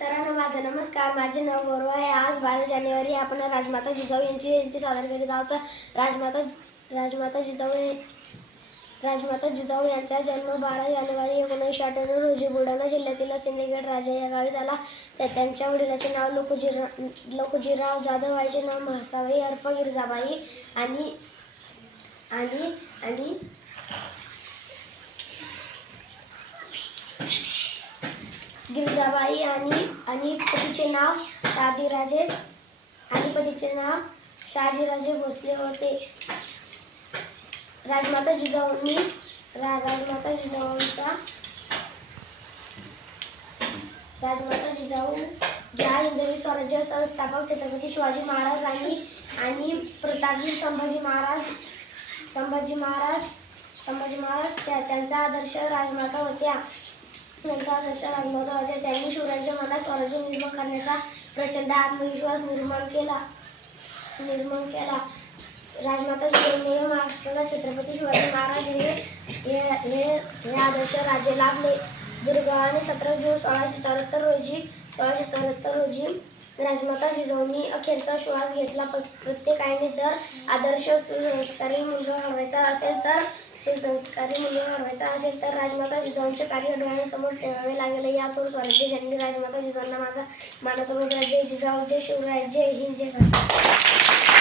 माझा नमस्कार. माझे नाव गौरव आहे. आज बारा जानेवारी आपण राजमाता जिजाऊ यांची जयंती साजरी करीत आहोत. राजमाता राजमाता जिजाऊ राजमाता जिजाऊ यांचा जन्म बारा जानेवारी एकोणीसशे अठ्ठ्याण्णव रोजी बुलढाणा जिल्ह्यातील सिंदखेड राजा या गावी झाला. त्या त्यांच्या वडिलाचे नाव लोकोजीराव लोकोजीराव जाधव आईचे नाव म्हसाबाई अर्फ गिरजाबाई आणि आणि आणि गिरिजाबाई आणि आणि पतीचे नाव शहाजीराजे आणि पतीचे नाव शहाजीराजे भोसले होते. राजमाता जिजाऊंनी रा राजमाता जिजाऊंचा राजमाता जिजाऊ या हिंदवी स्वराज्य संस्थापक छत्रपती शिवाजी महाराज आणि आणि प्रतापजी संभाजी महाराज संभाजी महाराज संभाजी महाराज त्या त्यांचा आदर्श राजमाता होत्या. त्यांचा आदर्श राजमाता होत्या त्यांनी शिवरायांच्या मनात स्वराज्य निर्माण करण्याचा प्रचंड आत्मविश्वास निर्माण केला. निर्माण केला राजमाता शिवने महाराष्ट्राला छत्रपती शिवाजी महाराज हे हे हे हे आदर्श राजे लाभले दुर्गाने सतरा जून सोळाशे चौऱ्याहत्तर रोजी सोळाशे चौऱ्याहत्तर रोजी राजमाता जिजाऊंनी अखेरचा श्वास घेतला. प- प्रत्येकाने जर आदर्श सुसंस्कारी मुलगा हवायचा असेल तर सुसंस्कारी मुलगा हवायचा असेल तर राजमाता जिजाऊंचे कार्य डोळ्यांसमोर ठेवावे लागेल. यातून स्वराज्य ज्यांनी राजमाता जिजाऊंना माझा मानाचा मुलगा जय जिजाऊ जय शिवराय जय हिंद जय भारत.